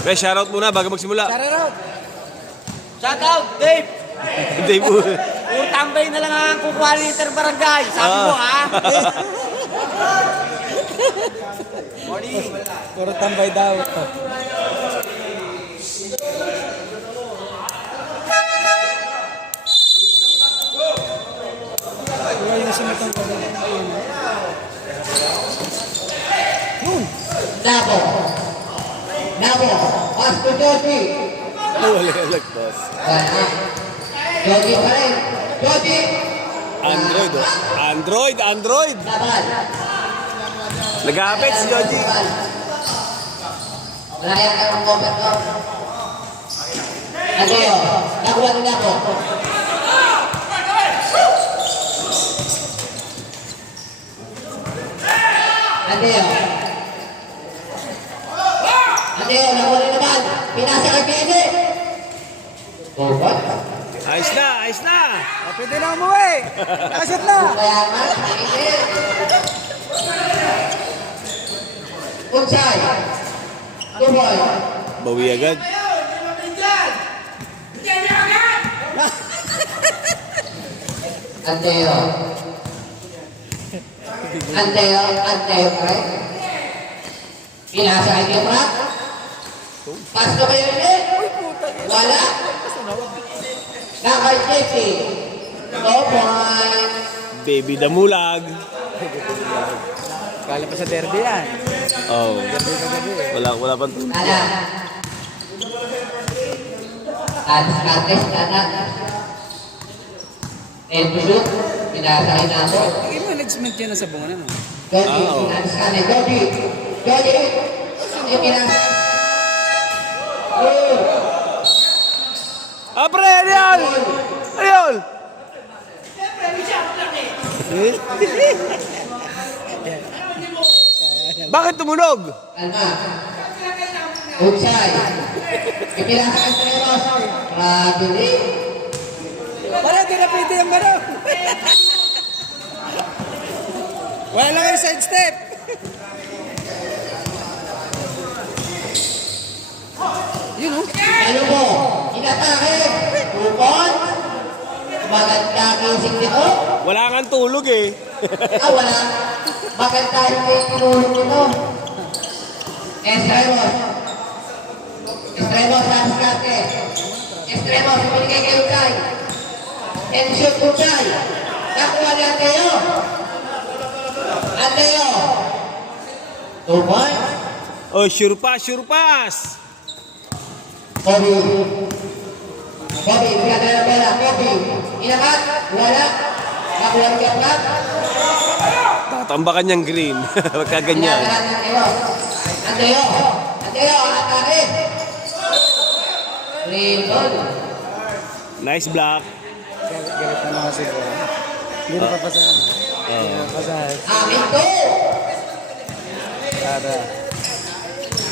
Pre, shoutout muna bago magsimula. Shoutout, Dave! Dave, Puro tambay na lang ang kukuha ni Interbarangay. Sabi mo, ha? Puro tambay daw. Nabo, pas to Jody. wala ka lagpas. Jody pa rin. Jody! Android, oh. Android! Laban. Nag-aapit si Joji. Wala yan ang cover ko. Andeo, nakuha nila ako. Andeo, nakuha nila naman. Pinasa kay Pene. Bobot. Ayos na! Pwede na umuwi. Nakasat na. Kaya nga, Pene. Unsay. Tumoy. Bawi agad. Andeo, pre. Pinasa kay Kiprak. Pas ka ba yun eh? Wala. Nakay JP. 2 point. Baby Damulag. Kala pa sa derby yan. Oh. Wala pang tulog. Ana. Kates, anak. Shoot. Pinasa kay Nabo. Tingin mo, management yan sa bunga na. Jody, pinasa ka na. Jody. Pinasa. Pre, ano yun? Bakit tumunog? Kalma. Unsay. Ipinasa kay Treros. Grabe rin. Wala, di na pwede yung gano'n. Wala lang yung side step. Yun o. Ano mo? Inatake. Kupon. Maganda kising nito. Wala kang tulog eh. Wala. Maganda yung tinulong nito. Estremos. Estremos sa diskarte. Estremos, binigay kay Ukay. And shoot Ukay. Nakuha ni Andeo. Andeo. 2 points. Oh, sure pass. Bobby, bigyan na pera. Bobby, inakat. Wala. Nakuha ni Kiprak. Tatambakan niyang green. Huwag ka ganyan. Andeo, atake. Green ball. Nice block. Galit na mga siguro. Hindi na papasahan. Hindi na papasahan. Amin to. Tara.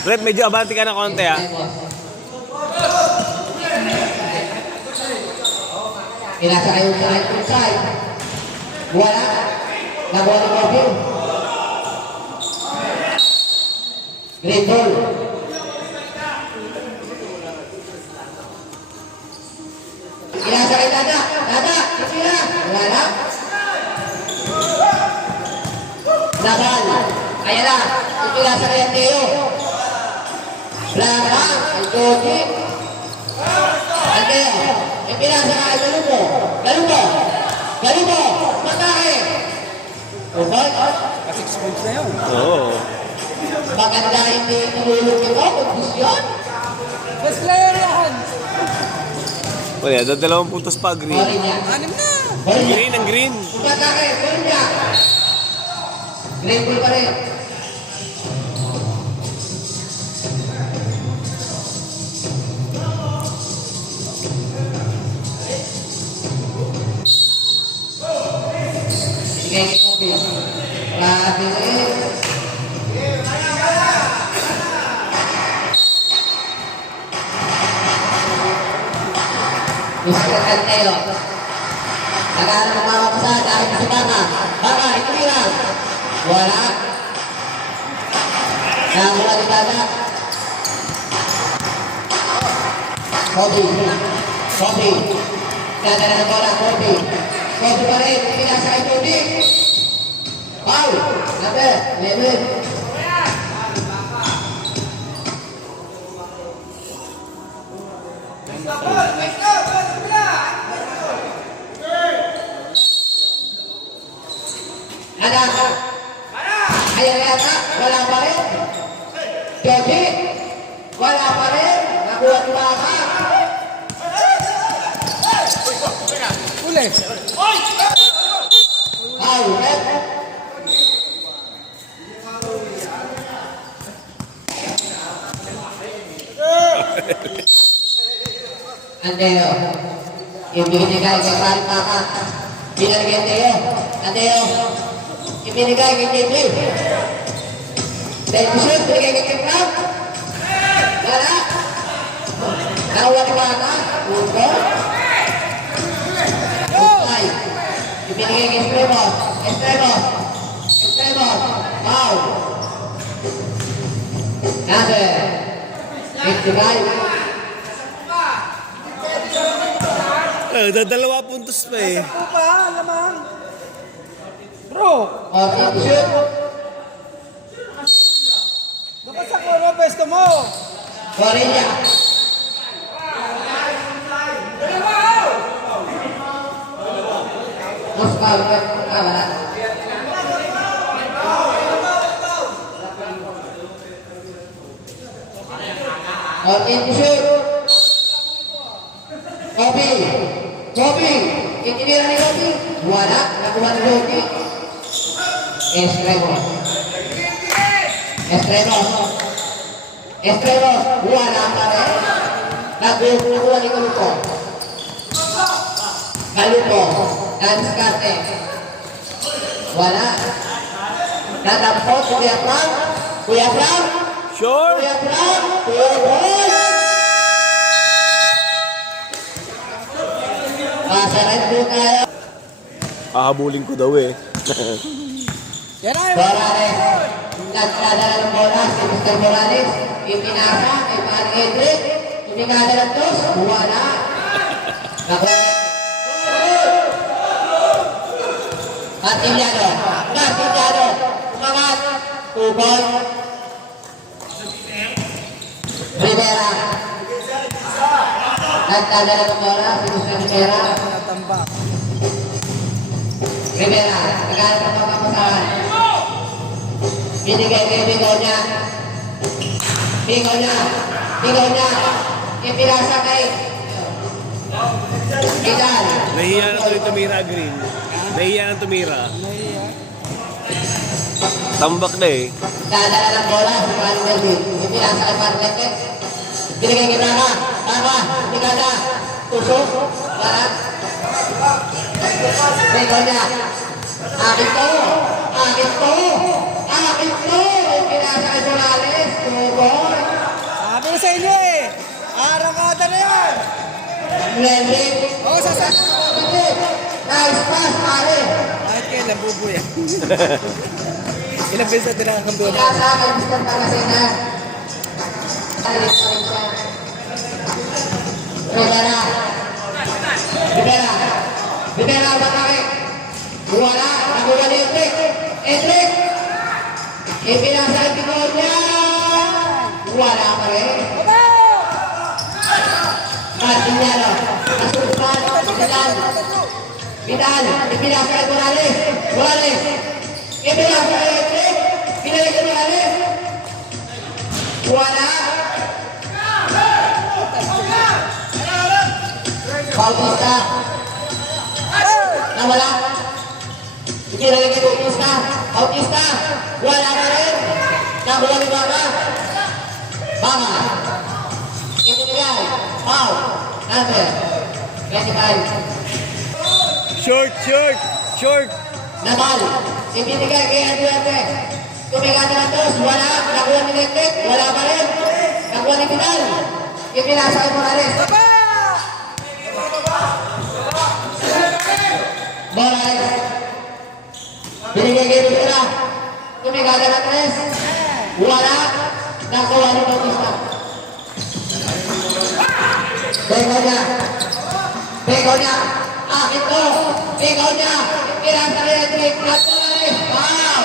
Red, medyo abante ka na konti ah. Pinasa kayo sa right side. Wala. Nakuha ni Bobby. Green ball. Pinasa kay Dada. Ipila. Wala. Laban. Kaya na. Ipinasa kay Andeo. Lama. Kay Jody. Andeo. Ipinasa kay Galubo. Matake. Ubay. Kasi 6 points na yun. Oo. Maganda hindi tulog ito. Kondisyon. Best player yan. Wala, dalawang puntos pa, green. Bori niya. 6 na. Bori niya. Ang green. Matake. Bori niya. Green ball pa rin. Sige, Kobe. Grabe rin. Gusto ka tayo. Nagano ng mga kapasada dahil sa baka. Baka, ito lang. Wala. Nakuha ni Bada. Kobe. Kobe. Dadala ng bola, Kobe. Kobe pa rin. Pinasa kay Kobe. Foul. Number 11. Ada. Ayan yata. Wala pa rin. Kobe. Wala pa rin. Nakuha ni Baka. Uli. Foul. Red. Andeo. Ibinigay kay Paring Baka. Binigay Andeo. Andeo. Ibinigay kay Jimmy. Television, binigay kay Kim Brown. Wala. Nakuha ni Baka. Ugo. Upay. Ibinigay kay Estremo. Estremo. Estremo. Foul. Number 55. Dalawa puntos pa eh. Ako pa, lamang. Bro, Objection. dapat sa kono, pwesto mo. Corilla. Mas foul. Wala. Objection. Kobe. Kobe. Itinira ni Kobe. Wala. Nakuha ni Kobe. Estremo. Estremo. Estremo. Wala pa rin. Nakuha ni Kalupo. Kalupo. Nanskate. Wala. Natampot. Kuya Frank. Kuya Frank. Sure? Kuya Frank. Kuya Frank. Masaran po tayo. Hahabulin ko daw eh. Yan ay. Morales. Nagdadala ng bola si Mr. Morales. Ipinasa kay Paring Edric. Tumingada ng tos. Wala. Martiniano. Martiniano. Umangat. Tubon. Rivera. Nagdadala ng bola si Mr. Rivera. Natambak. Rivera, naghanap ng pagkapasahan. Binigay kay Bigonya. Bigonya. Bigonya. Ipinasa kay Vidal. Nahiya na tuloy tumira, Green. Nahiya na tumira. Nahiya. Tambak na eh. Dadala ng bola si Paring Melvin. Ipinasa kay Paring Leke. Binigay kay Baka. Baka. Bigada. Tusok. Barat. Bigonya. Akin to. Akin to. Akin to. Ipinasa kay Morales. Tubon. Sabi ko sa inyo eh. Arangada na yan. Melvin. Oo, sasa. Nice pass, pare. Kahit kayo, labubo yan. Ilang beses na tinakakambuna. Pinasa kay Mr. Pangasinan. Alis pa rin siya. Rivera. Rivera. Rivera, bakit? Wala. Nakuha ni Edric. Edric. Ipinasa kay Bigonya. Wala pa rin. Martiniano. Nasusan. Vidal. Vidal. Ipinasa kay Morales. Morales. Ipinasa kay Edric. Pinalik kay Morales. Wala. Bautista. Nawala. Pinalik kay Bautista. Bautista. Wala na rin. Nakuha ni Baka. Baka. Ibinigay. Foul. Number 25. Short, short, short. Natal. Ibinigay kay Eduardo. Tumigada ng tos. Wala. Nakuha ni Leclerc. Wala pa rin. Nakuha ni Vidal. Ipinasa kay Morales. Morales. Binigay kay Rivera. Tumigada ng tres. Wala. Nakuha ni Bautista. Pegaw niya. Pegaw niya. Akin to. Pegaw niya. Pinasa rin ang drink. At Morales. Wow!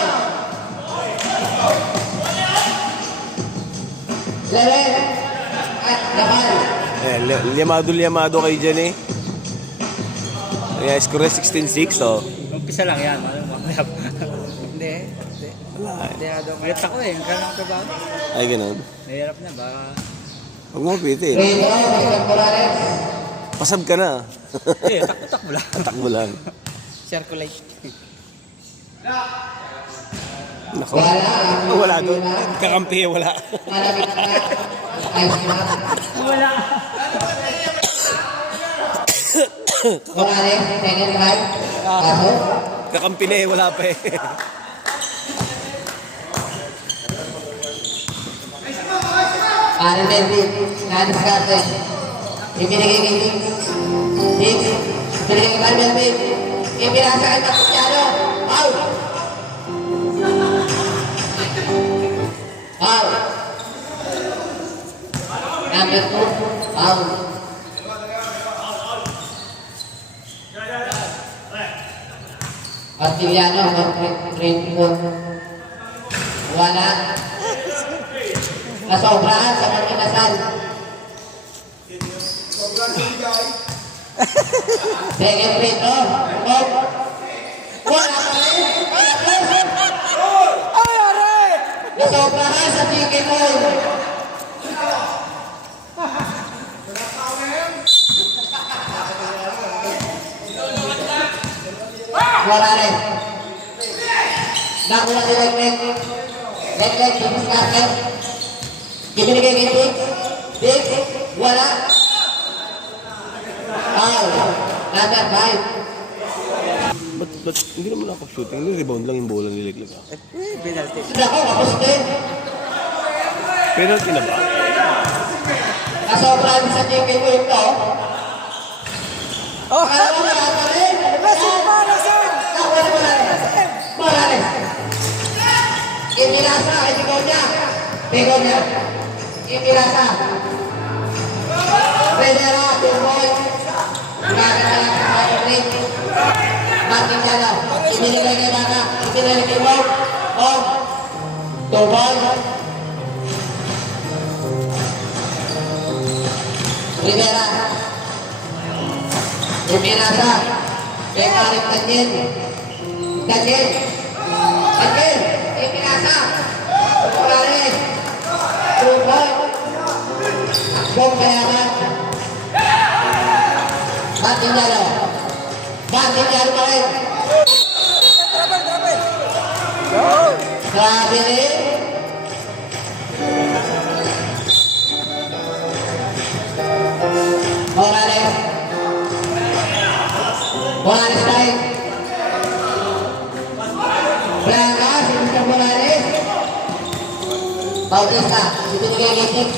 Level. At Gabal. Liamado kayo dyan eh. Kaya score 16-6 oh. Umpisa lang yan. Hindi. Hindi ako. Mayat ako eh. Ang kanang trabaho. Ay, ganun. Mahirap na. Baka... Huwag mo pitin. Pedro. Mr. Morales. Pasab ka na. Eh, takbo lang. Takbo lang. Circulate. Nako. Wala. Wala doon. Kakampi wala. Malamig na. Ayos na. Wala. Morales. Second drive. Kaso. Kakampi na wala pa eh. Aaron Melvin. Nadis Carte. Ibinigay kay Diggs. Diggs. Ibinigay kay Aaron Melvin. Ipinasa kay Patriciano. Out. Out. Number 2. Out. Patriciano. Wala. Nasobrahan sa Martinasal. Second free throw. Wala pa rin. Nasobrahan sa chicken ball. Wala rin. Nakuha si Leg-Leg. Leg-Leg, Diggs Carter. Ibinigay kay Diggs. Diggs, wala. Foul. Number 5. Ba't hindi naman nakapag-shooting? Rebound lang yung bola niliglig ah. Penalty. Nako, kapos din. Penalty na ba? Nasobrahan sa chicken ko ito. Oh! Alam mo, wala pa rin. Nakuha na Morales. Morales. Ipinasa kay Begonia. Begonia. Ipinasa. Pedera, 2 points. Gagana lang sa ring. Martinello. Ibinigay kay Baka. Ibinigay kay Bob. Bob. 2 points. Rivera. Ipinasa. Kay Karim Daniel. Daniel. Daniel. Ipinasa. Morales. 2 points. Bong Bayaran. Martinello. Martinello pa rin. Grabe rin. Morales. Morales tayo. Blanca, si Mr. Morales. Bautista, ibinigay kay Diggs.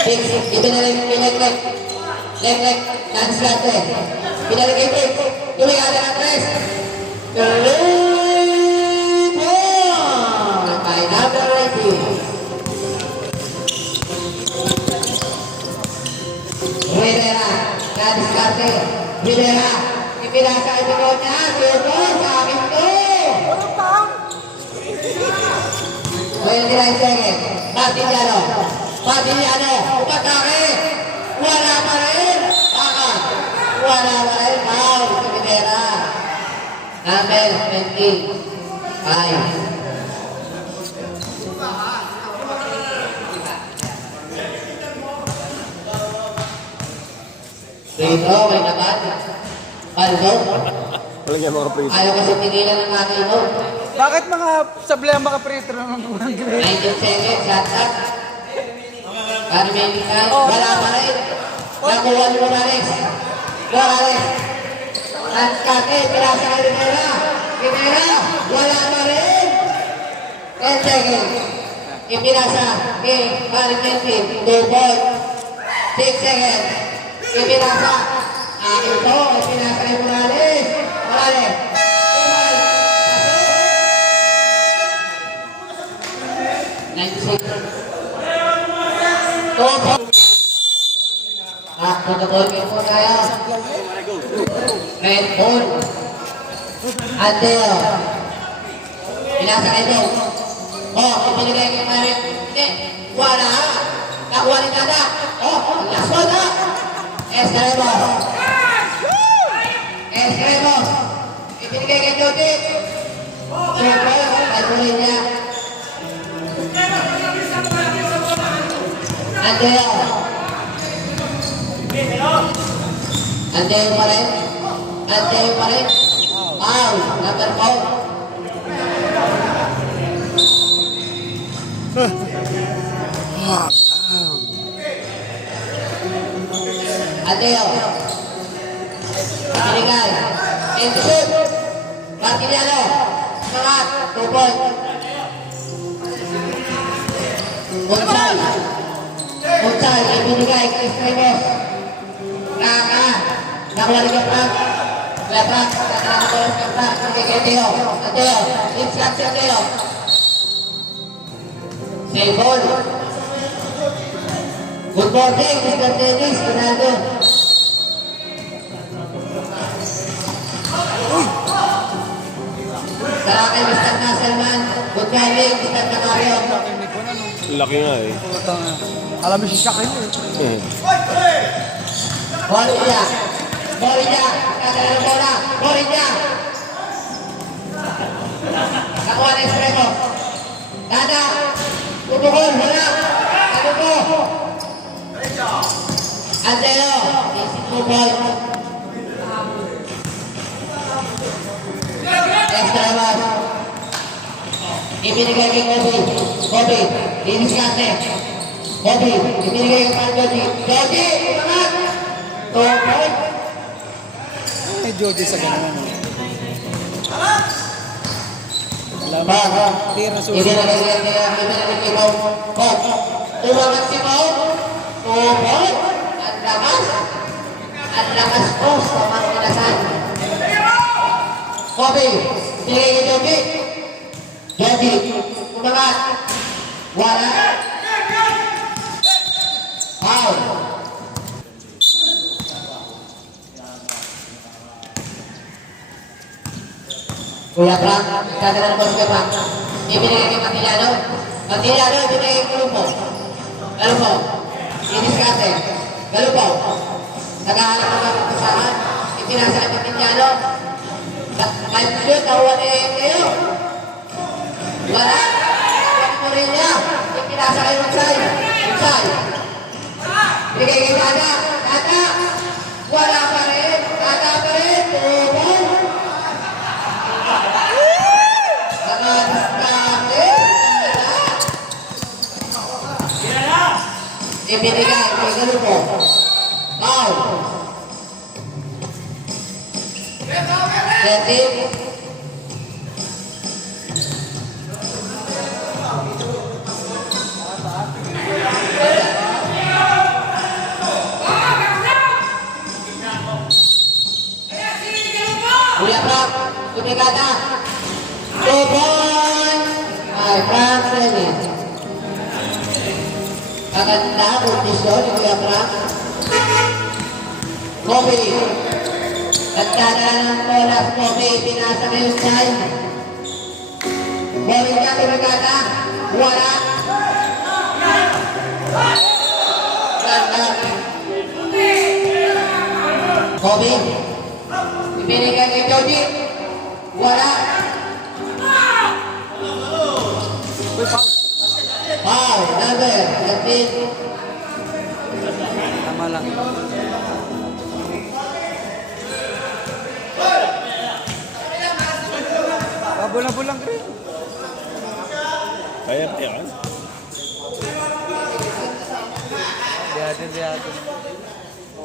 Diggs, ibinigay kay Leg-Leg. Leg-Leg, Nansgate. Ibinigay kay Diggs. Tumigada ng 3. 3 points by number 19. Rivera, na-discarte. Rivera, ipinasa kay Begonia. Dito, sa akin to. 29 seconds. Martiniano. Martiniano, umatake. Wala pa rin. Baka. Wala pa rin. Foul sa Rivera. Number 25. Dito, may naman. Paldo. Walang yung mga praise. Ayaw kasi tigilan ng aking ino. Bakit mga sableng mga preto ng mga grade? 19 seconds, shot. Carmen, wala pa rin. Nakuha ni Morales. Morales. Naskake, pinasa kay Rivera. Rivera, wala pa rin. 10 seconds. Ipinasa kay Carmen, 2 points. 6 seconds. Ipinasa. Ito, ipinasa kay Morales. Morales. tututol kayo po tayo. Red Bull. Andeo. Pinasa kayo. Oh, ipinigay kay Marit. Hindi. Wala. Nakuha ni Tata. Oh, last one na. Escremo. Escremo. Ipinigay kay Jody. Super. Patuloy niya. Andeo. Andeo pa rin. Andeo pa rin. Foul. Number 4. Andeo. Pinigay. Intisip. Martiliano. Sangat. 2 point. Bonsai. Bonsai. Ibinigay kay Stremos. Naka. Nakuha ni Kaprak. Kaprak. Nakakuha ni Kaprak. Hindi kay Teo. Andeo. Insikat si Andeo. Save ball. Good morning, Mr. Dennis. Ronaldo. Tara kay Mr. Nasserman. Good morning, Mr. Canario. Laki nga eh. Alam mo si Shakin eh. Borilla. Borilla. Kagala ng bola. Borilla. Nakuha na Estremo. Dada. Tubukol. Wala. Tabuko. Andeo. Isip mo boy. Estremo. Ibinigay kay Kobe. Kobe. Diniskate. Kobe. Ibinigay kay Jody. Jody. Umangat. 2 point. May Jody sa ganun. Alam mo, Bago. tira susunod. Ibinigay kay Mau. Mau. Umangat si Mau. 2 point. Ang lakas. Ang lakas po sa mga kinasan. Kobe. Ibinigay kay Jody. Jody. Umangat. Wala. Foul. Kuya Frank, kagalan po siya Frank. Ibinigay kay Matiliano. Matiliano, ibinigay kay Galupo. Galupo. Iniskate. Galupo. Nagahanap ko kami pasahan. Ipinasa kay Matiliano. Kahit na yun, nahuwa na yung kayo. Wala. Nahuwa mo rin niya. Ipinasa kay Runsay. Runsay. Ibinigay kay Dada. Dada. Wala pa rin. Dada pa rin. Tubo. Ibinigay kay Galupo. Foul. 13. Kuya Frank, kumigata. 2 point. Ay, Frank Dennis. Maganda kondisyon ni Kuya Frank. Kobe. Ganda na ng bola si Kobe. Pinasa na yung time. Kobe ka, kumigata. Wala. Ganda. Kobe. Ibinigay kay Jody. Wala. Foul, number 13. Tama lang. Pabulang-bulang rin. Kaya yan. Diyatin.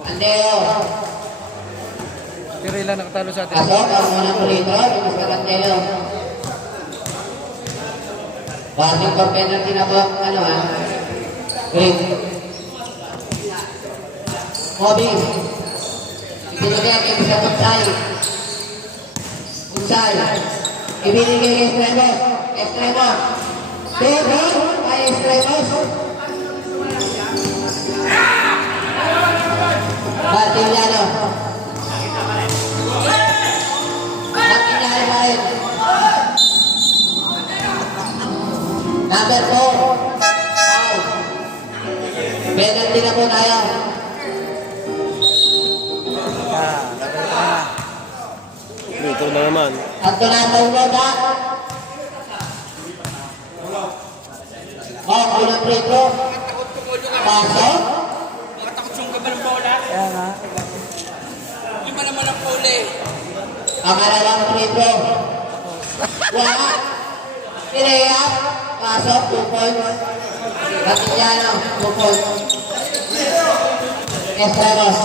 Andeo. Pero ilan nakatalo sa atin? Pasok ang unang kulito. Bilis ka Andeo. Passing for penalty na po. Ano ha? Green. Kobe. Ibinigay kay Mr. Bonsai. Bonsai. Ibinigay kay Estremos. Estremos. Pero kay Estremos. Penalty na po tayo. Dito na naman. Santo na ang bola. Unang free throw. Pasok. Matakot yung gaba ng bola. Kaya nga. Lima naman ang pole. Ang alawang free throw. Wala. Pirea. Pasok. 2 points. Gatillano. 2 points. Estrenos.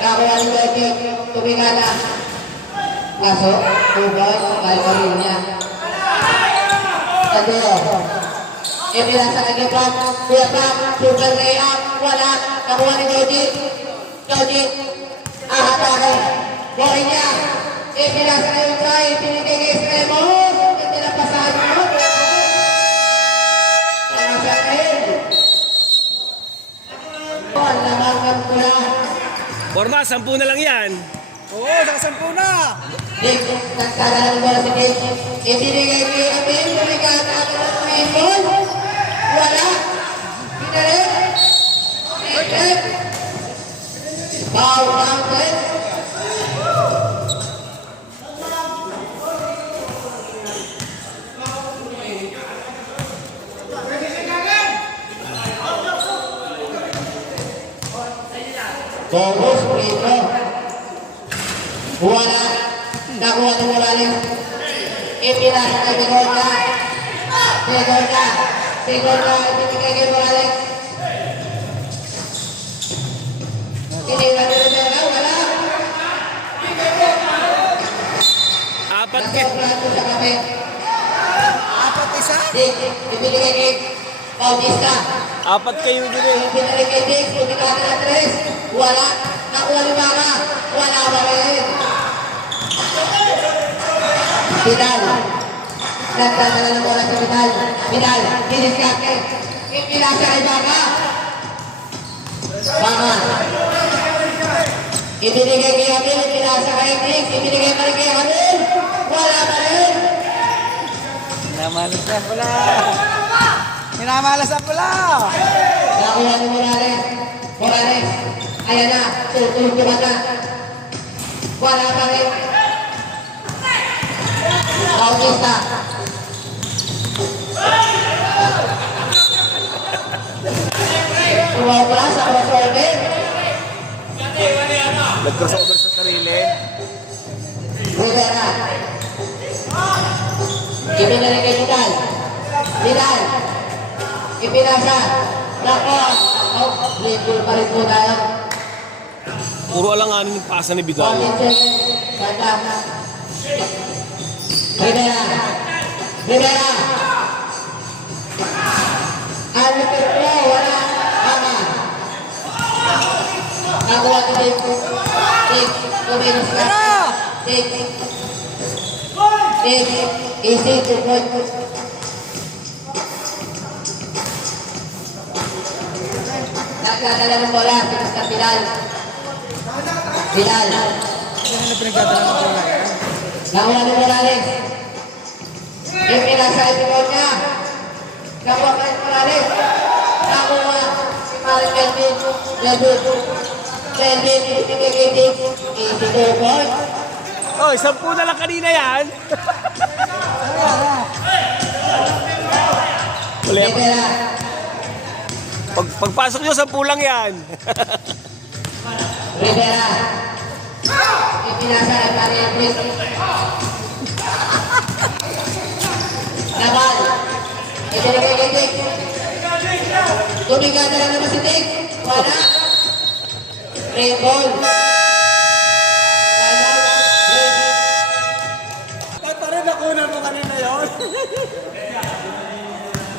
Nakuha ni Becky. Tumingana. Pasok. 2 points. Kaya pa rin niya. Tandeo. Ipinasa kay Frank. Kuya Frank. Super layup. Wala. Nakuha ni Jojit. Atake. Boy niya. Ipinasa kay Utsay. Pinigay kay Estremos. Hindi na pasahan mo. Nasa kayo. Ang lamangan ko na. Forma, 10 na lang yan. Oo, nakasampu na. Dick, nagkakaroon mo na si Dick. Ibinigay kay Amin. Tumigana ako ng Rainbow. Wala. Pinalit. Pinalit. Foul counted. Bonus free throw. Wala. Nakuha ni Morales. Ipinasa kay Begorda. Ibinigay kay Morales. Tinira ni Rivera. Wala. Apat Nagkaplato sa kape. 4-1. Dick. Ibinigay kay Bautista. kayo din eh. Ibinigay kay Dick. Tumigana na 3. Wala. Nakuha ni Mara. Wala ba rin? Vidal. Nagdadala ng oras sa Vidal. Diniskarte. Ipinasa kay Baka. Ibinigay kay Hamil. Ipinasa kay Dix. Ibinigay pa rin kay Hamil. Wala pa rin. Minamalas ang pula. Minamalas ang pula. Nakuha ni Morales. Ayan na. Tutulog yung mata. Wala pa rin. Bautista. Tumawala sa crossover. Nag-crossover sa sarili. Rivera. Ibinigay kay Vidal. Ipinasa. Nako. Red pa rin po tayo. Puro alanganin yung pasa ni Vidal. 1 seconds. Santa. Rivera. Alper Pro. Wala. Ama. Nakuha ko din. Tuminos ka. Easy to point. Nagdadala ng bola. Mr. Vidal. Kaya na pinagdadala ng pula. Nakuha ni Morales. Yung pinasa ipinod niya. Nakuha kay Morales. Nakuha si Maring Kelvin. Kelvin, ibigay kay Dick. 82 points. Oy, 10 na lang kanina yan. Wala yan. Rivera. Pagpasok nyo, 10 lang yan. Rivera. Ipinasa ng Maring Kelvin. Naval. Ibinigay kay Dick. Tumigada lang naman si Dick. Wala. Red ball. Ba't rin nakunan mo kanina yun?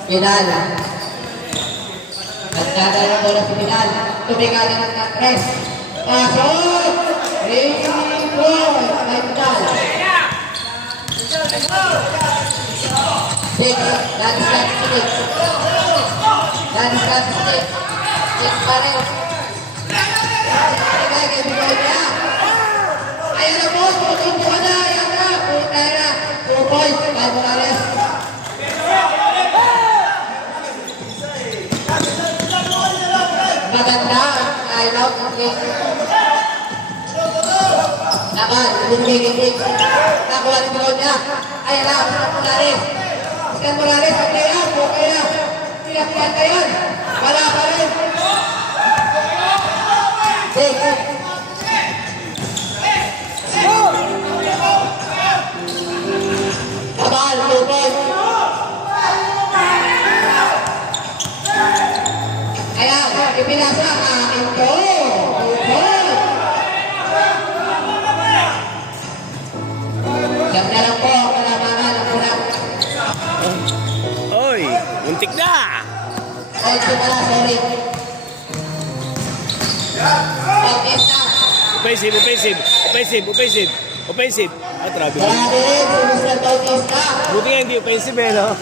Vidal. Nagdadala ng bola si Vidal. Tumigada ng press. Pasok! Racing ball. Kay Vidal. Dick. Dadiskat si Dick. Dick pa rin. Ibigay kay Vidal. Ayan na po. Tutumpo ka na. Ayan na. Puta na. 2 points. Kay Morales. maganda. Ayaw, okay. Laban, bumigigig. Nakuha rin mo niya. Ayan na, Morales. Scan Morales, okay na, okay na. Pinapilan ka yun. Wala pa rin. Sige. Laban, tubig. Ayan, ipinasa akin to. Tubig. Yan na lang po, kalamangan ang muna. Oy, muntik na! Ay, sumala, sorry. Pag-is na. Offensive, offensive, offensive, offensive, offensive. Ah, trabe. Grabe rin, sumus na pag-is na. Buti nga hindi offensive eh, no?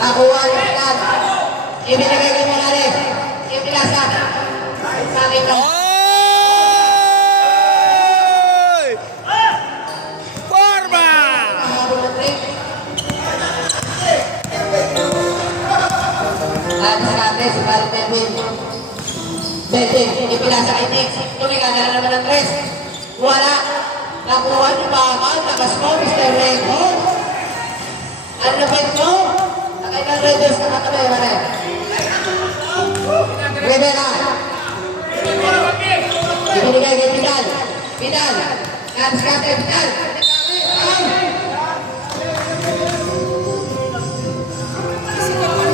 Nakuha yung plan. Ibinigay kay Morales. Ipinasa. Sa akin lang. Oy! Forma! Habol ng break. At sa natin, si Parit Melvin. Melvin, ipinasa kay Nick. Tumigana na naman ng tres. Wala. Nakuha niyo ba ako? Takas mo, Mr. Record. Ano na ba ito? Nakailang Raiders na katabi, Mare. Rivera. Ibinigay kay Vidal. Vidal. Nats kate, Vidal.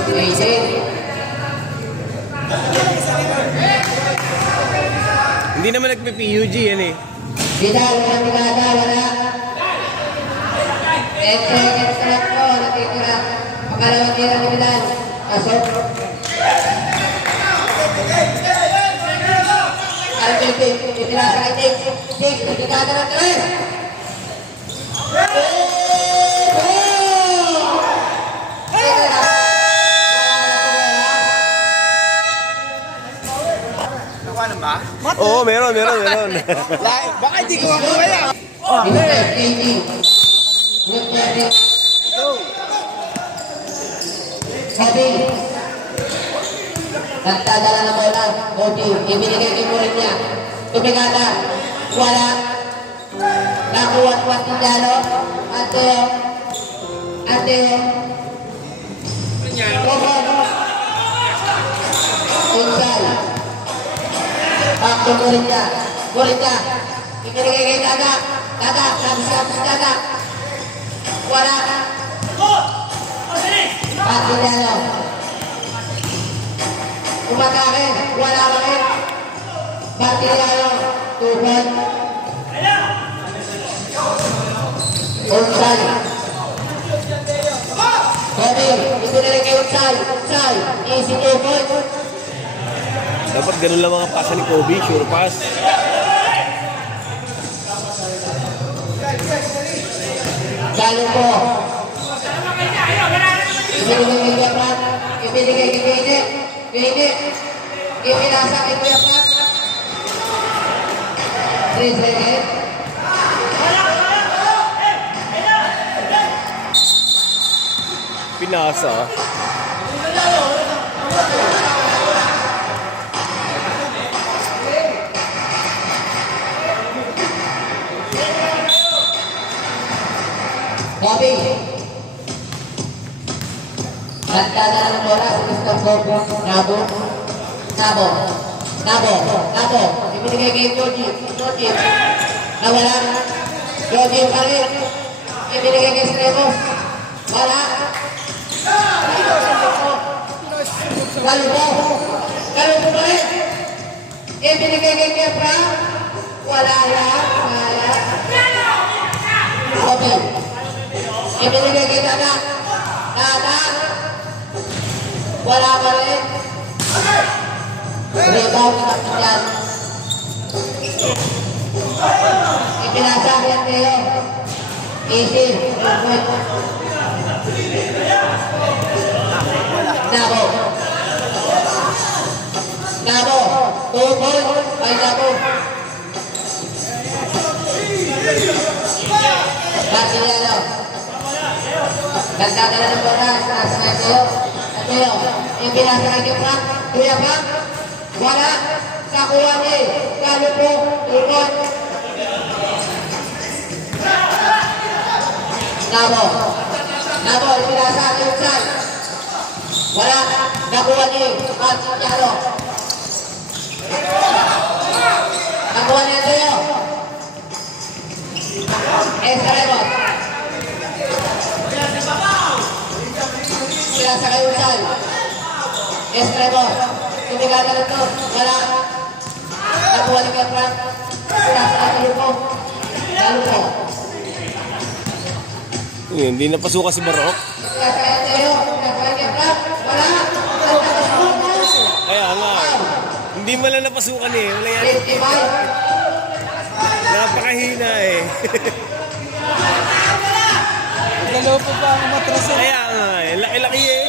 Amazing. Hindi naman nagpe-PUG yan eh. Vidal, walang bigada, wala. 10 seconds na lang po, natitira. Pangalawang tira ni Vidal. Pasok. Alvin, itira sa kay Dave. Dave, nagkikada ng tres. Oo, meron. Baka hindi ko ako kaya. Mr. KD. Sabi, nagtadala ng bola. Kobe, ibinigay kay Mourinho. Tumigada. Wala. Nakuha-kuha ng Dalo. Anteo. Kobe. Unsal. Back to Mourinho. Ibinigay kay Dada. Dada. Wala. Pagkilalo. Umatake. Wala pa rin. Pagkilalo. Tubod. Unsay. Kobe. Ibinigay kay Unsay. Easy tubod. Dapat ganun lang mga pasa ni Kobe, sure pass. Galo po. Ibinigay kay Kuya Prat. Ibinigay kay Gayde. Ipinasa kay Kuya Prat. 3 seconds. Pinasa. Kobe. Nagdala ng bola sa Mr. Bobo. Nabo. Ibinigay kay Joji. Nawala. Joji pa rin. Ibinigay kay Stremos. Wala. Galubo pa rin. Ibinigay kay Kepra. Wala. Kobe. Ibinigay kay Dada. Wala pa rin. Rebound na kapityan. Ipinasa kay Teo. Easy. Nabo. 2 points. Ay Nabo. Nagdadala ng bola, sinasakay kayo. At kayo, yung pinasakay kayo Frank, Kuya Frank, wala, kakuha ni, kalo po, tukot. Nabo, pinasa, tuksan. Wala, nakuha ni, at Yaro. Nakuha niya kayo. Escaremos. Pinasa kayo saan? Escaremos. Tumigata na ito. Wala. Nakuha ni Frank. Pinasa kayo po. Lalo po. Hindi napasukan si Barok. Pinasa kayo. Nakuha ni Frank. Wala. Kaya nga. Hindi mo lang napasukan eh. Wala yan. 55. Napakahina eh. Dalawa pa ba ang matras eh? Kaya nga eh. Laki-laki eh.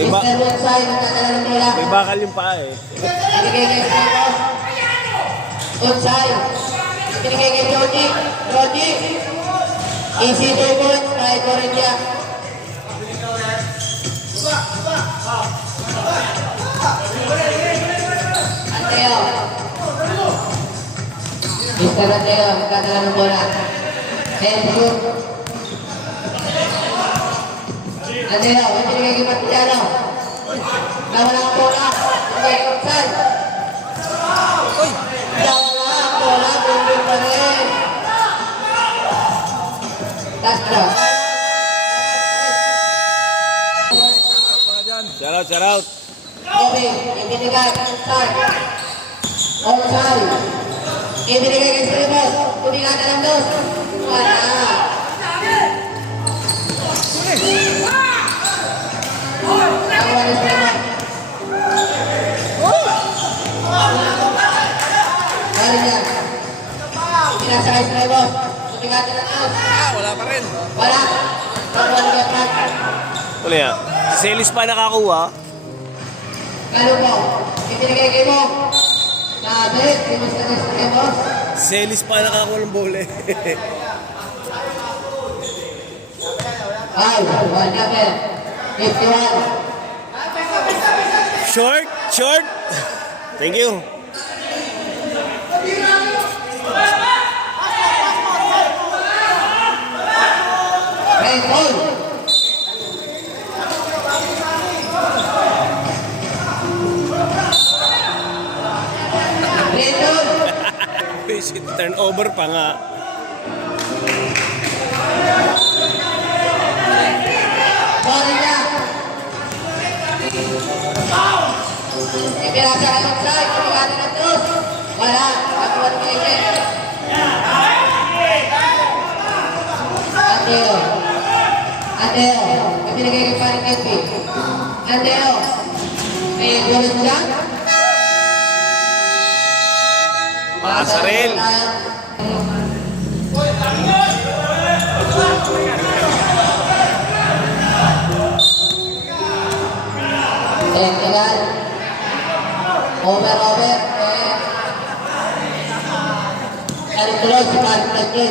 Diba? Mr. Bonsai, nagdadala ng bola. May bakal yung paa eh. Binigay kay Franco. Bonsai. Binigay kay Joji. Joji. Easy 2 points. Try ko rin niya. Anteo. Mr. Anteo, nagdadala ng bola. Helmut. Anteo, binigay kay Martillano. Nawala ang bola. Binigay kay Kapsal. Nawala ang bola. Bundong pa rin. Castro. Shout out, shout out. Kobe, ibinigay kay Kapsal. Onside. Ibinigay kay Sribos. Tumingata ng dos. Wala. Nakuha ni Sribos. Bali niya. Pinasa kay Sribos. Tumingata ng dos. Wala pa rin. Wala. Nakuha ni Frank. Wala yan. Si Celis pa nakakuha. Lalo po. Ibinigay kay Mo. Sabi, kinusta na sa Mo. Celis pa nakakuha ng bola eh. Ay, one number. 51. Short, short. Thank you. Red ball. Red ball. Shit, turnover pa nga. Ball niya. Ipinasa ka ng side. Ipinasa ng dos. Wala. Nakuha ni Kevin. Anteo. Anteo. Ibinigay kay Paring Kevin. Anteo. May gulot lang. Pasarel. Tinggal. Over. Tarik terus, tarik lagi.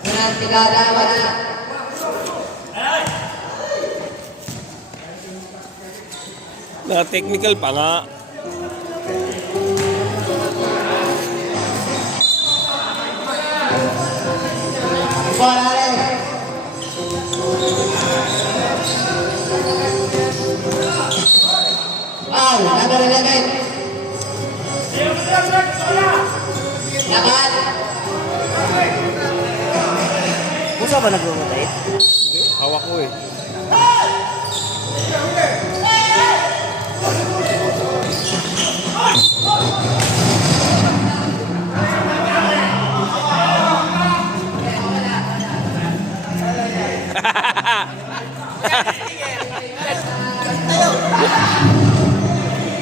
Dengan 3 lawan. Na-technical pa nga. Bola ada lagi. Laban. Kung ba nagmamatay? Hindi, hawak ko eh.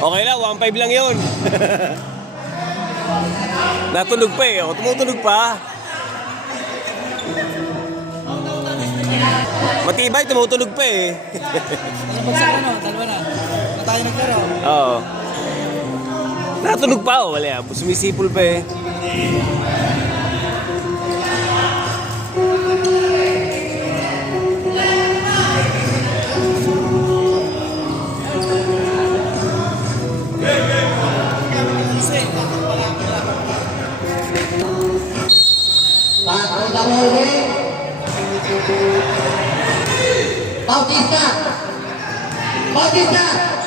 Okay lang, 1.5 lang yun. Natunog pa eh. O, tumutunog pa. Matibay, tumutunog pa eh. Ano bagsak ano? Dalawa na. pa tayo naglaro. Oo. Natunog pa oh, wala. Sumisipol pa eh. Papunta mo ulit. Bautista. Bautista.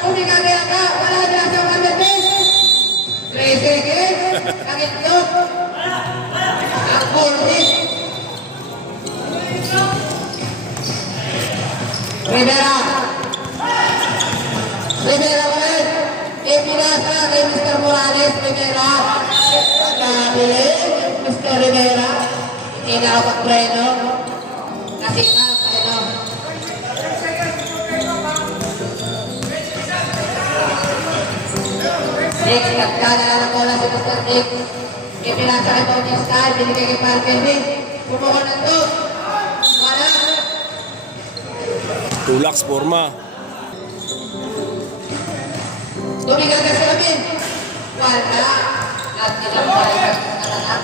Umigabela ka. Wala na sa number 10. 3 seconds. Ang itlog. Ang Cortis. Rivera. Rivera ulit. Ipinasa kay Mr. Morales. Rivera. Nabili. Mr. Rivera. Hindi na ako pag-preno. Nasika. Preno. Nick, nagkala ng bola si Mr. Nick. Ipinasa kay Bautista. Binigay kay Parker Nick. Pumuko ng dos. Wala. Tulax, forma. Tumigal ka sa amin. Wala. At kinabalik ka sa anak.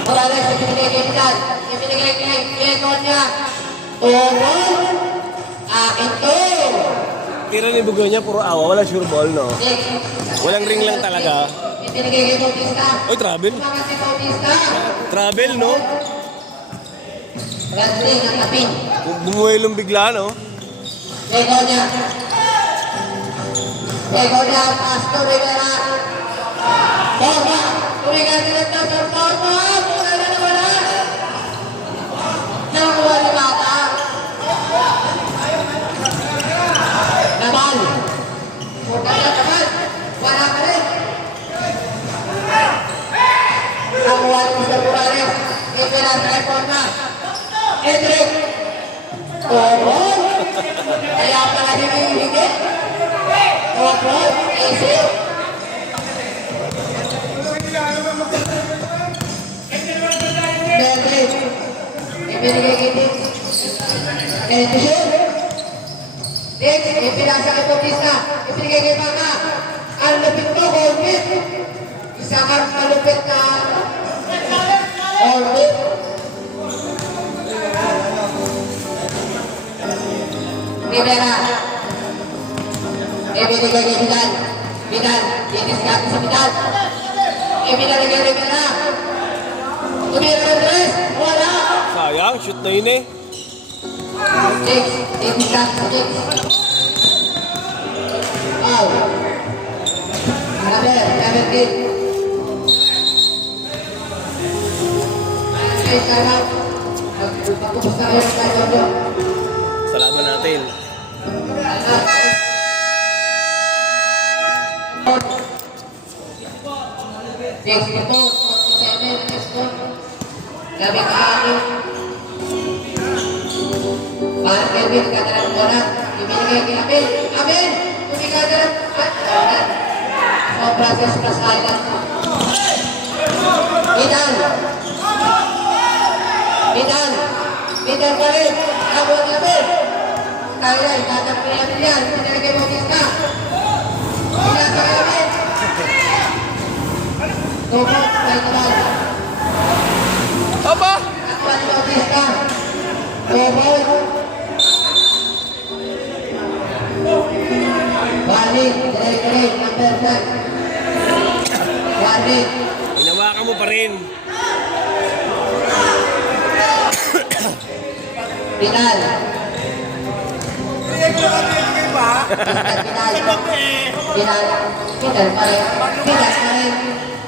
Morales, ibinigay kay Vidal. Ibinigay kay Diego niya. Oo. Akin to. Tira ni Bugonya, puro awa. Wala sure ball, no? Nick. Walang ring lang talaga. Ibinigay kay Bautista. Oy, travel. Tumakas si Bautista. Travel, no? Gansing ang kapin. Bumuelong bigla, no? Diego niya. Diego niya. Pasto Rivera. Borba. Tumigal sila sa Borba. Muna na wala. Nakuha ni Bata. Naman. Muna na naman. Wala ka rin. Nakuha ni Mr. Morales. Rivera sa Reforma. Edric. Oo. Kaya pala din yung higit. Oo. Easy. Edric. Ibinigay kay Dick. Edric. Dick. Ipinasa kay Bautista. Ibinigay kay Baka. Ang lupit to, Orbit. Isa kang malupit na Orbit. Rivera. Ibinigay kay Vidal. Vidal. Diniscarte sa Vidal. Ibinigay kay Rivera. Tumira ng tres. Wala. Sayang, shoot na yun eh. Six. Diniscarte sa six. Foul. Number 17. Okay, time out. Magpapapos na kayo ng time out nyo. Salamat natin. Para Kelvin, katalang bola. Ibinigay kay Abel. Abel! Tumigil ka lang. At, sobra sa plus island. Vidal! Vidal! Vidal pa rin. Nabuhat ni Abel. Kaya, itatapin natin yan. Ibinigay kay Bautista. Pinasa kay Abel. Tubot, kay Tabal. Aba! Akwa ni Bautista. Tubot. Warwick, direct, number 9. Warwick. Hinawakan mo pa rin. Vidal. Pinag pa. Vidal. Vidal. Vidal pa rin. Vidal pa rin.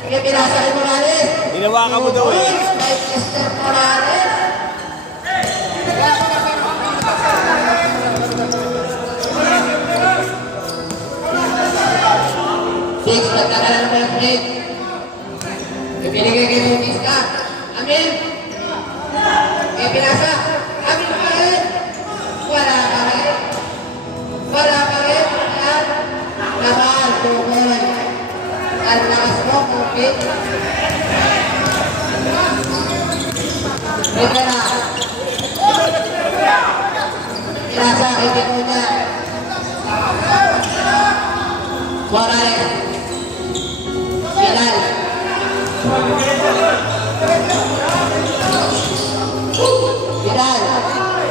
Kaya pinasa kay Morales. Hinawakan mo daw eh. Kay Mr. Morales. Six, nagkakaroon ng break. Ibinigay kay Bautista. Amin. Kaya pinasa. Amin pa rin. Wala pa rin. Wala pa rin. At naman, tumoy. Ang lakas mo, kupit. Rivera. Pinasa kay Bikonya.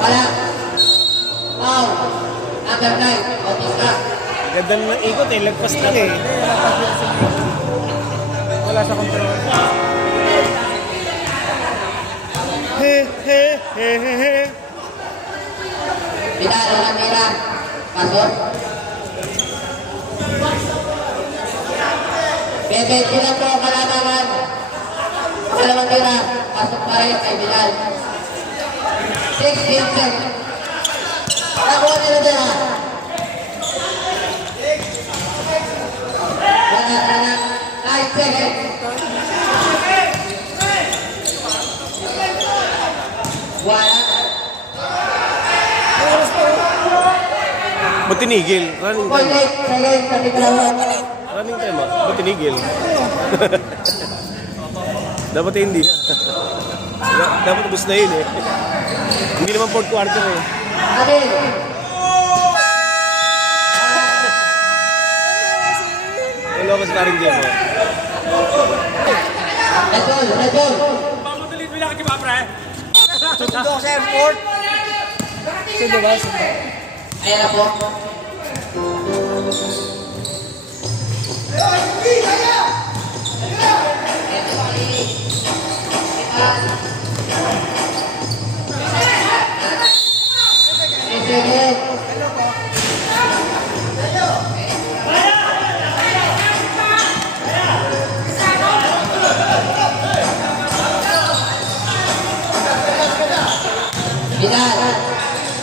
Wala. Foul. Number 9. Bautista. Ganda ng ikot eh, lagpas lang eh. Wala sa control. He, he, he, he, he. Vidal, walang tira. Pasok. Bebe, sila po kalamangan. Walang tira. Pasok pa rin kay Vidal. 6 Vincent. Nakuha nila tira. Wala na. 9 seconds. Wala. Ba't tinigil? Running time. 48 seconds sa tiglawan. Running time ah. Ba't tinigil? Dapat hindi na. Dapat ubus na yun eh. Hindi naman fourth quarter eh. Amin. Wala ko sa karing game ah. Letol. Sundo ako sa airport. Sundo ba? Sundo. Ayan na po. Vidal,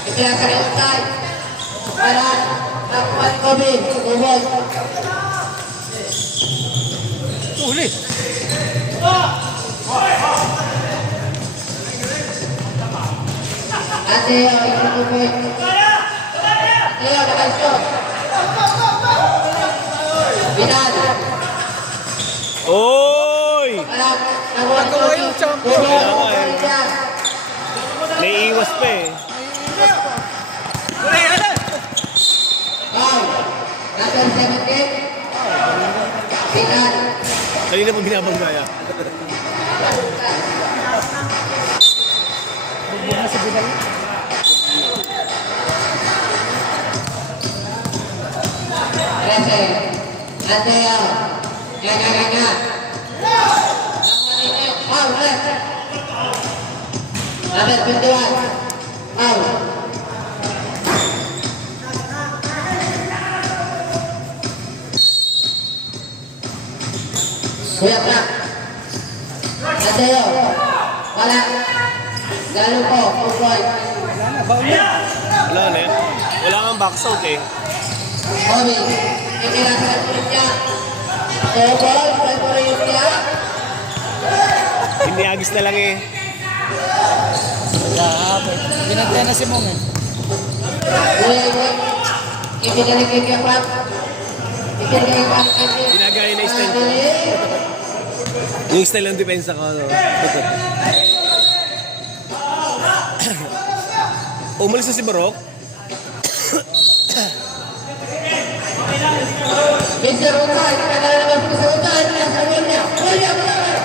ipinasa rin ang time. Wala, nakuha ni Kobe, Ubod. Uli. Ateo, Kobe. Ateo, nakalso. Vidal, Oy! wala, nakuha ni Kobe. yung champion. Ubod, Wala nga eh. Kobe. Naiiwas pa eh. Foul. Number 17. Vidal. Kanina pa binabanggaya. Bugbog na si Vidal. Trece. Ateo. Ganya. Foul, left. Number 21. Foul. Kuya Frank. Ateo. Wala. Galo po. Pupoy. Wala na, baon na. Wala na eh. Wala kang box out eh. Kobe. Itinasa na tulit niya. Sobol. Preparate niya. Hindi agis na lang eh. Wala, binantay na si Mong eh. Kuya Iwan. Ibigay kay Kuya Frank. Ibigay kay Frank. Ginagaya na yung style ko. Yung style ng depensa ko. No? Umalis na si Barok. Mr. Uta, itinadala naman po sa Uta. Ano na sa niya? Wala mo naman.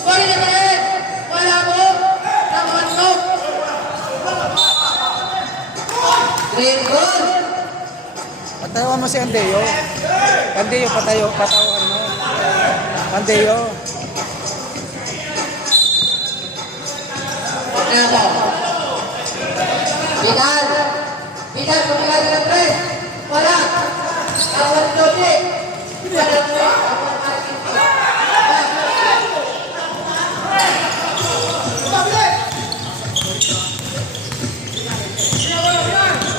Wala na ba rin? Wala mo. Nakuhan mo. Green goal. Patawan mo si Andeo. Andeo, patawan mo. Andeo. Nako. Vidal. Vidal, kumilala ng press. Wala. Kawan Jose. Wala mo.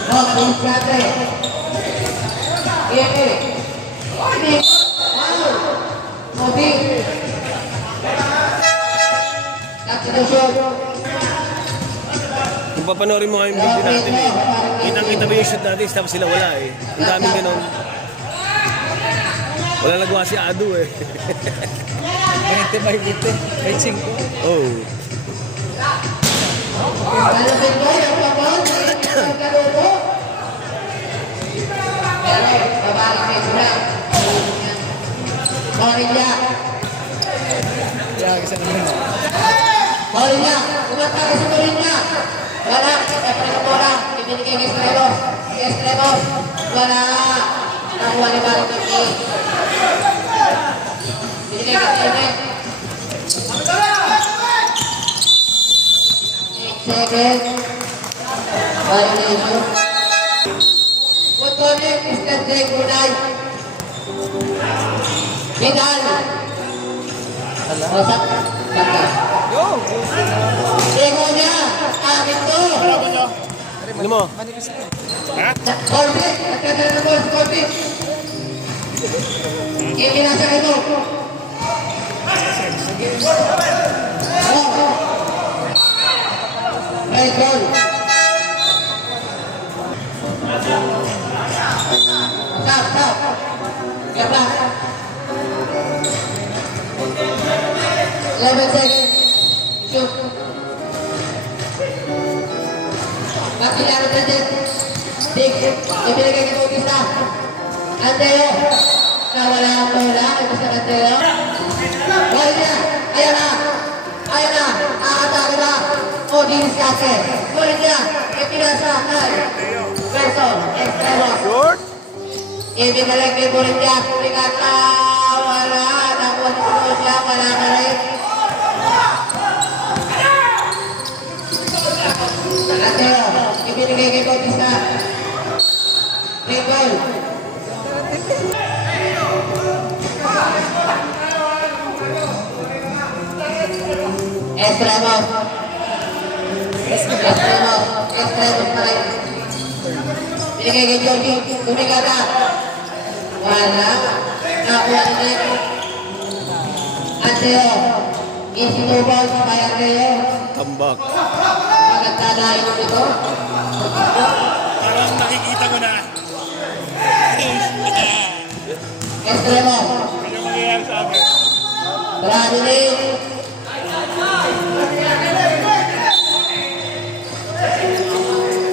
Oh, Pinchate. Ini. Ini. Wow. Mobi. Substitution. Kung papanoorin mo nga yung video natin eh. Kitang-kita mo yung shoot natin, tapos sila wala eh. Ang daming ganun. Wala nagawa si Ado eh. 20 by 20. By 5. Oh. Kalau Pinto yang babon, yang kaluto. Pero, babalik kay Sura. Morilla. Kaya kasi naman. Morilla. Umatake si Morilla. Wala. Siyempre na bola. Ibinigay kay Estremos. Estremos. Wala. Nakuha ni Barry Turkey. Binigay kay Tene. 8 seconds. Violation. Good morning, Mr. Jake Brunei. Vidal. Rosak. Saka. Diego niya. Akin to. Ano mo? Corbett. Nagkagala na boss. Corbett. Ikinasakay mo. Right goal. Stop. Get back. 11 seconds. Shoot. Makilaro natin. Dig. Ibinigay kay Bautista. Andeo. Nawala ang bola. Ito sa Andeo. Bola niya. Ayan na. Aatake na. O, diniskate. Bola niya. Ipinasa. Person. Extremo. Short. Ibinalik ni Borinja. Kumikata. Wala. Nakuha ni Borinja. Wala ka rin. Andeo. Ibinigay kay Bautista. Great goal. Estremo pa rin. Binigay kay Jordi. Kumikata. Wala. Nakuha ni Nick. Andeo. Easy no ball. Kaya Andeo. Tambak. Maganda na ito dito. Parang nakikita ko na. Estremo. Ano mangyayari sa akin? Bradley.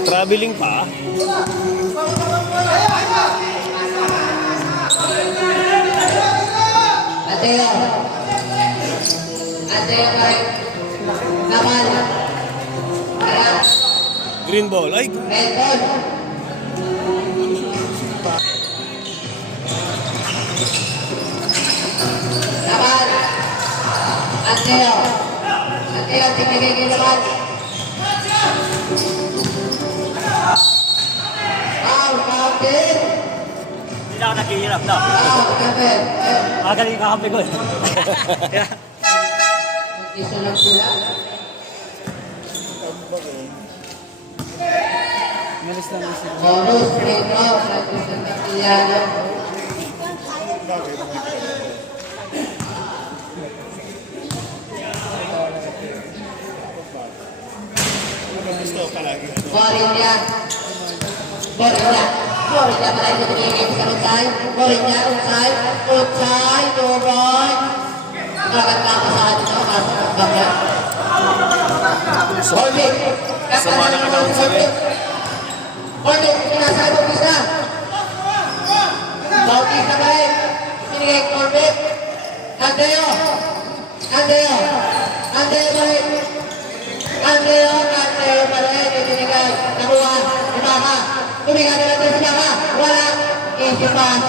Traveling pa. Andeo pa rin. Naman. Kaya. Green ball. Ay, Red ball. Naman. Andeo, tinigay kayo naman. Counted. Hindi na ako naghihirap na. Counted. Magaling kakampi ko. Mag-isa lang sila. Malis lang isa. Bonus, free throw, Francis ng Castillano. Gusto ko palagi. Borinja pa rin ito binigay sa Unsay. Borinja, Unsay, no boy. Maganda ko sa atin, no? Bakit? Corbett. Sama ng announcer eh. Corbett, pinasay mo isa. Bautista pa rin. Binigay Corbett. Andeo pa rin. Andeo pa rin. Ibinigay. Nakuha. Ibaka. Tumigay na natin si Baka. Wala. Easy pass.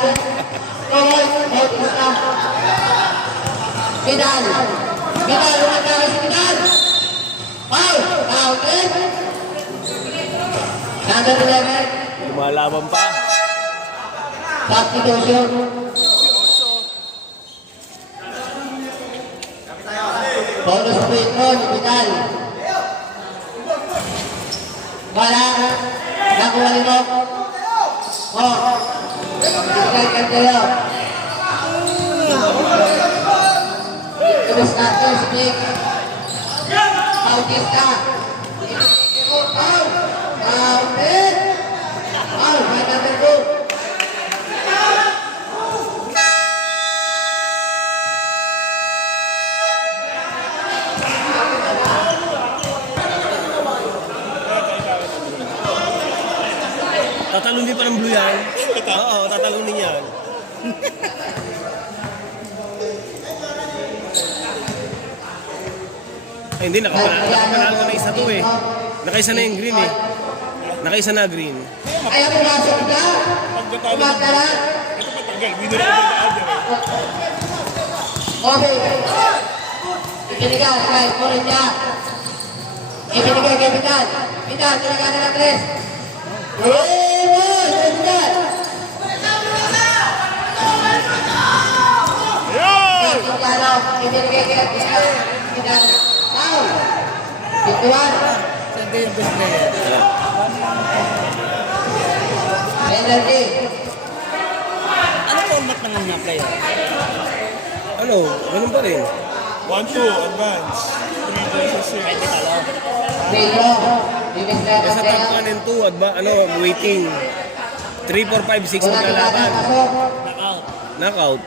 Goal. Bautista. Vidal. Lumagkakay si Vidal. Foul. Counted. Number 11. lumalaban pa. Substitution. Bonus point mo ni Vidal. Wala. Nakuha ni Mok. Ibigay Candelo. Ibig natin si Nick. Bautista. Ibigay mo. Foul. Counted. Foul. By number 2. Tatalunin pa ng blue yan. Oo, tatalunin yan. Ay, hindi, nakapanalo na isa to eh. Nakaisa na yung green eh. Nakaisa na green. Ayaw mo masok ka? Kumanta na? Ito patanggal. Winner ko ba na Okay. Ibinigay kay Corinna. Ibinigay kay Vidal. Vidal, talaga na ng 3. Vidal! Ayun! Vidal, ibinigay kay Vidal. Foul. Bituan. Saan kayo yung best player? Penalty. Ano format naman niya player? Ano, ganun pa rin. 1-2, advance. 3 versus 6. Pwede talo. Free throw. Bibis na Basta ang tag 1 and 2 at ba, ano, waiting. 3, 4, 5, 6 Wala maglalaban. pasok. Knockout. Knockout.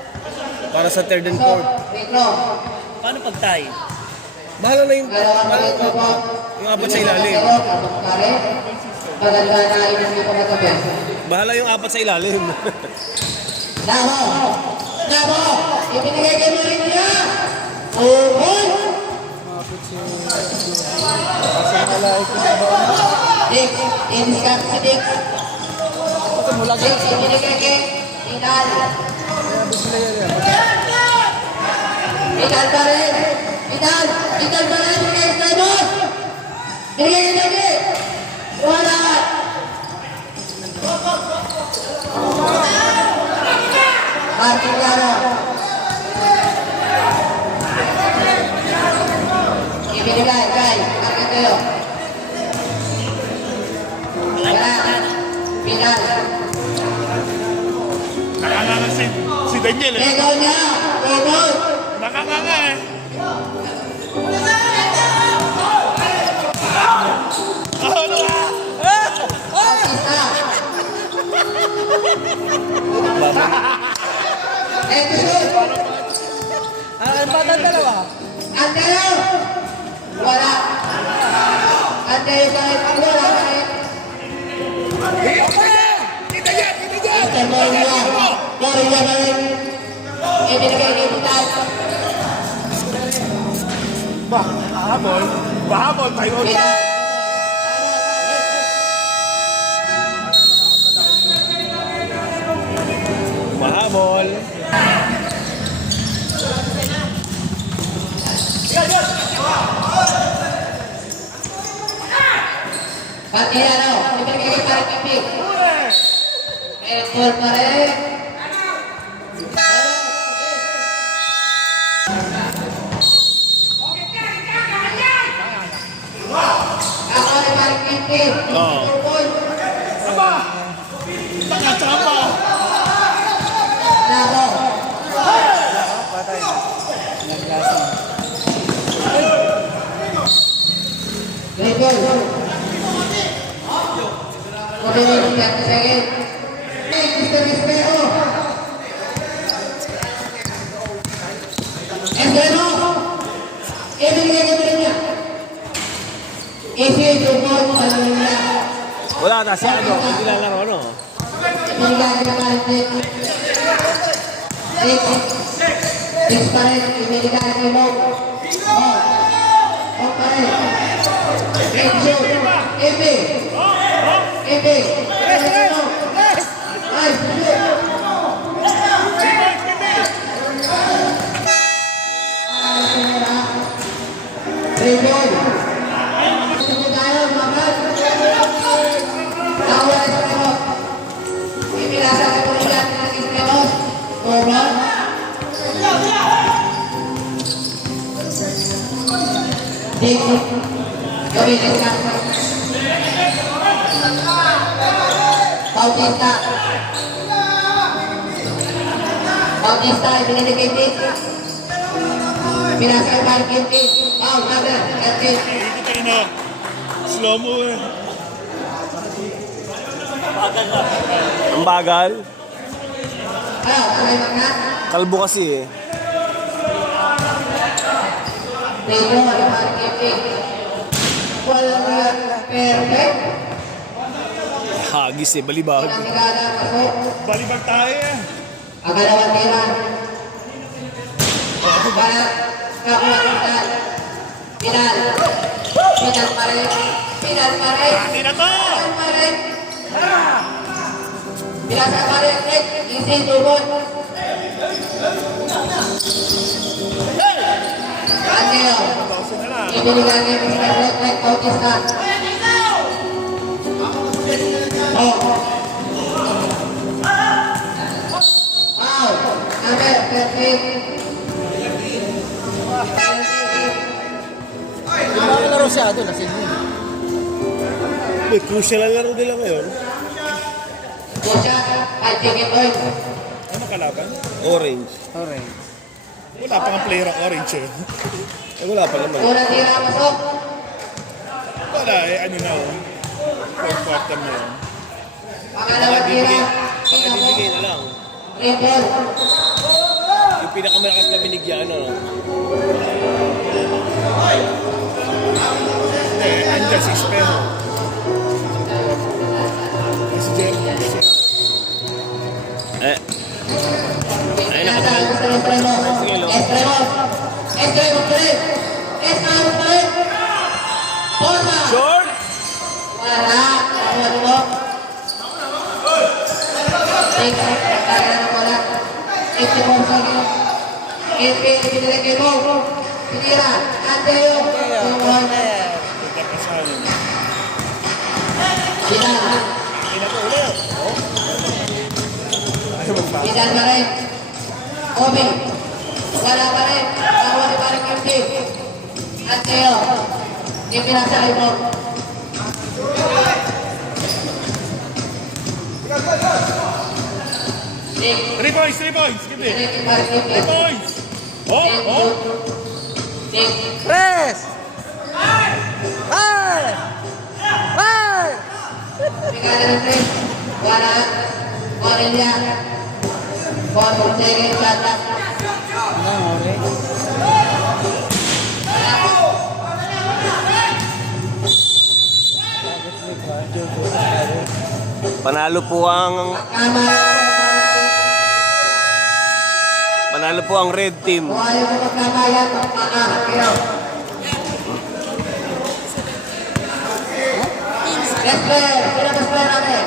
Para sa third and Pasok. fourth. Free throw. Paano pag tie? Bahala na yung, Dalawang free throw po. yung apat sa ilalim. Maganda na hindi pa matabi. Bahala yung apat sa ilalim. Nabo! Nabo! Ibinigay kay Maria! Ubon! Dick, in-discard si Dick. Dick, ibinigay kay Vidal. Vidal pa rin! Vidal! Vidal pa rin! Binigay kay Boss! Binigay kay David! Wala! Martin Yaro. Ibinigay kay Argentino. Wala. Vidal. Nakanganga si Daniel eh. Ego niya. Ego. Nakanganga eh. Ano ba? Isa. Edison. Ano ba ang dalawa? Antero. Wala. Antero sa rin. Ang wala sa rin. Inter Moria. Moria na rin. Ibinigay kay Vidal. Bahabol. Bahabol tayo. Vidal. Mahabol. Pagkiyano, ibigay kay Parang Pipi. Effort pa rin. Ako ni Parang Pipi. Oo. Nakachamba. Nabo. Dribble. Continuing 30 seconds. Mr. Espero. Espero. Ibigay ko rin niya. Isi-support sa niya. Wala na siya, ano, hindi lalaro, ano. Ibigay ko naman din. Six pa rin. Ibigay ko mo. Oh pa rin. Shoot. Ibi. Ibi. Ay, Tribune. Gusto tayo, mamat. Tawa sa ako. Ipinasa ko po niya ng Iskelos. Turban. Dick. Gawin ka. Bautista. Bautista, ibinigay kay Dick. Pinasa kay Markin Dick. Foul, mother. Markin. Dito tayo na. Slow mo eh. Ang bagal. Ano, tuloy mga. Kalbo kasi eh. Tino, Markin Dick. Walang perfect. Hagis eh, balibag. Pinamigada, pasok. Balibag tayo eh. Ang dalawang tira. Para kakuha Vidal. Vidal. Pinal pa rin. Pinal pa rin. Pati na to! Pinal pa rin. Pinasa pa rin. Easy, tubod. Angelo. Bawsin na lang. Ibinigay niya yung pinag-reflect. Coaches na. Oh. Wow. Number 13. Laro siya doon, nasin mo. May crucial ang laro nila ngayon. Bosya. At chicken oil. Ano kalaban? Orange. Alright. Wala pa ang player ang orange eh. Eh, wala pa naman. Unang tira, pasok. Wala eh, ano na oh. Fourth quarter na yun. Pangalawang tira. Baka bibigay na lang. Triple. Yung pinakamalakas na binigyan, ano. Eh, andyan si Espero. Si Jeff. Eh, Ay, nakatago sa Estremo. Estremo. Estremo pa rin. Estremo pa rin. Forma. short! Wala. Ano mo? Take. Kaya na mo lang. 54 seconds. Kipi. Pinilagay mo. Pinira. Anteo. Punta ka sa amin. Pinal. Pinal pa rin. Obi. Wala pa rin. Ako si parang Kipi. Anteo. Kipi na sa libro. Nick. 3 points, 3 points. Give it. Nick parang Kipi. 3 points. Oh, oh. Nick. Press! Ay! Ay! Pagkala ng Chris. Wala. Cornelia. 4 seconds. Shot up. Ano, okay? Panalo po ang red team. Kung ayaw mo magkamayan, magkakakiyaw. Next player. Sino mas player natin?